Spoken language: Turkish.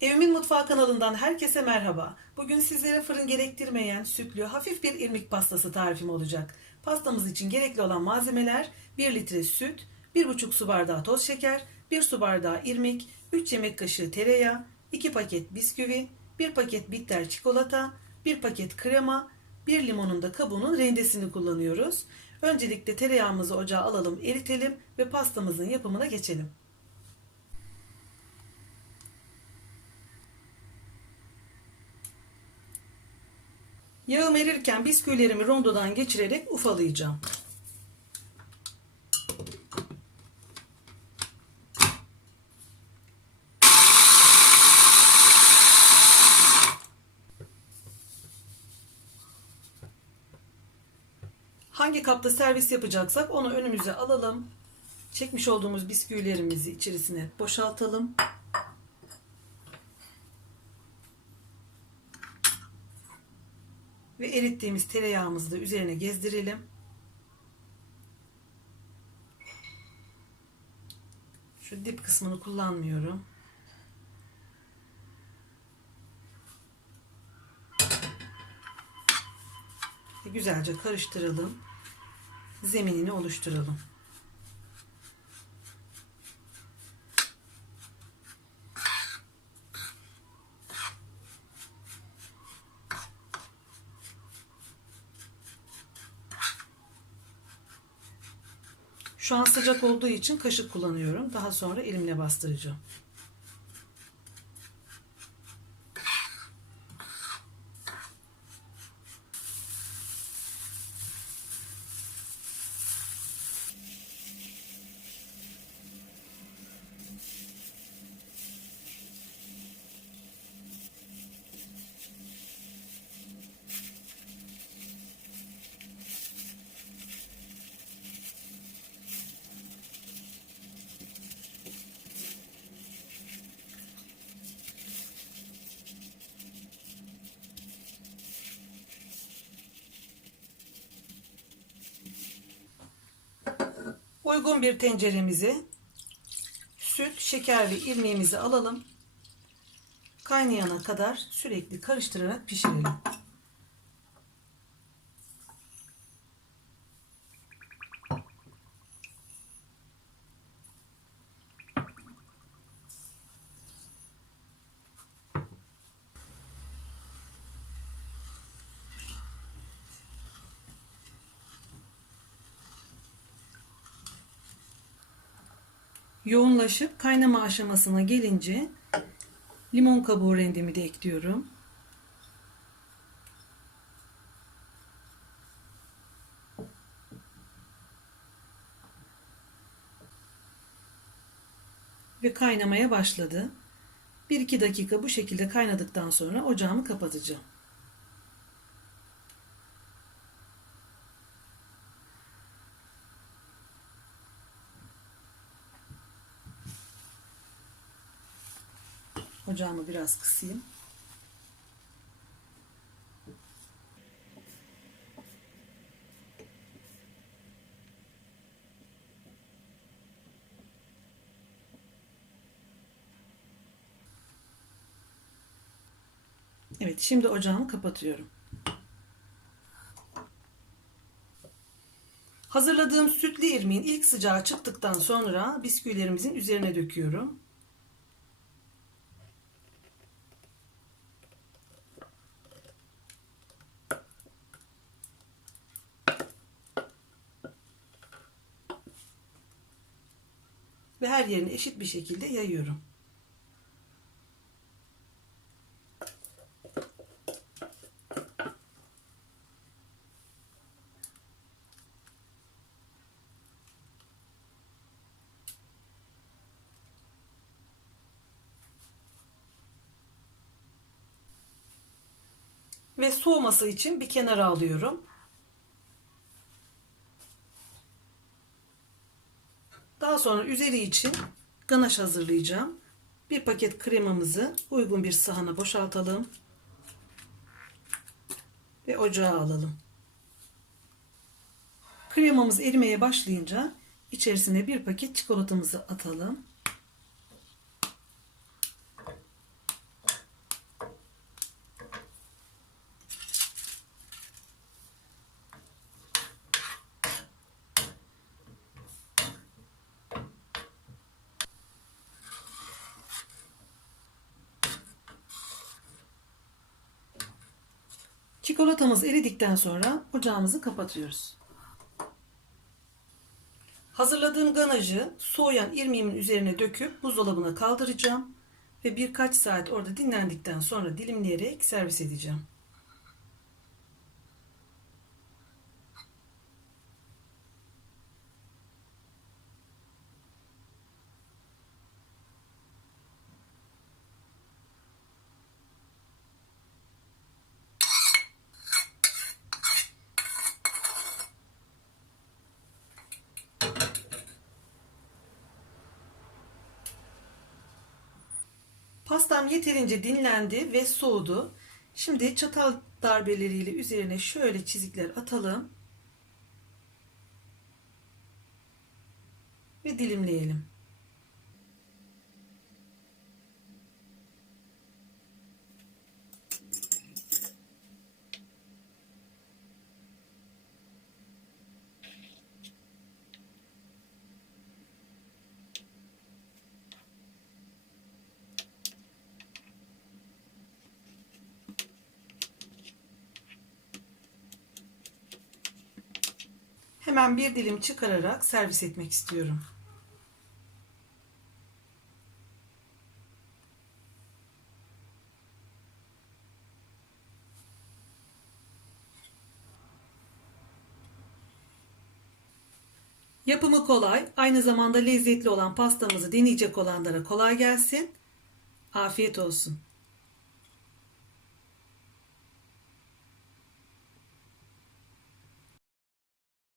Evimin Mutfağı kanalından herkese merhaba. Bugün sizlere fırın gerektirmeyen sütlü hafif bir irmik pastası tarifim olacak. Pastamız için gerekli olan malzemeler 1 litre süt, 1,5 su bardağı toz şeker, 1 su bardağı irmik, 3 yemek kaşığı tereyağı, 2 paket bisküvi, 1 paket bitter çikolata, 1 paket krema, 1 limonun da kabuğunun rendesini kullanıyoruz. Öncelikle tereyağımızı ocağa alalım, eritelim ve pastamızın yapımına geçelim. Yağım erirken bisküvilerimi rondodan geçirerek ufalayacağım. Hangi kapta servis yapacaksak onu önümüze alalım. Çekmiş olduğumuz bisküvilerimizi içerisine boşaltalım. Ve erittiğimiz tereyağımızı da üzerine gezdirelim. Şu dip kısmını kullanmıyorum. Güzelce karıştıralım. Zeminini oluşturalım. Şu an sıcak olduğu için kaşık kullanıyorum. Daha sonra elimle bastıracağım. Uygun bir tenceremizi süt, şeker ve irmiğimizi alalım. Kaynayana kadar sürekli karıştırarak pişirelim. Yoğunlaşıp kaynama aşamasına gelince limon kabuğu rendemi de ekliyorum. Ve kaynamaya başladı. 1-2 dakika bu şekilde kaynadıktan sonra ocağımı kapatacağım. Ocağımı biraz kısayım. Evet, şimdi ocağımı kapatıyorum. Hazırladığım sütlü irmiğin ilk sıcağı çıktıktan sonra bisküvilerimizin üzerine döküyorum. Ve her yerine eşit bir şekilde yayıyorum. Ve soğuması için bir kenara alıyorum. Daha sonra üzeri için ganaş hazırlayacağım. Bir paket kremamızı uygun bir sahana boşaltalım. Ve ocağa alalım. Kremamız erimeye başlayınca içerisine bir paket çikolatamızı atalım. Çikolatamız eridikten sonra ocağımızı kapatıyoruz. Hazırladığım ganajı soğuyan irmiğimin üzerine döküp buzdolabına kaldıracağım ve birkaç saat orada dinlendikten sonra dilimleyerek servis edeceğim. Pastam yeterince dinlendi ve soğudu. Şimdi çatal darbeleriyle üzerine şöyle çizikler atalım. Ve dilimleyelim. Hemen bir dilim çıkararak servis etmek istiyorum. Yapımı kolay, aynı zamanda lezzetli olan pastamızı deneyecek olanlara kolay gelsin. Afiyet olsun.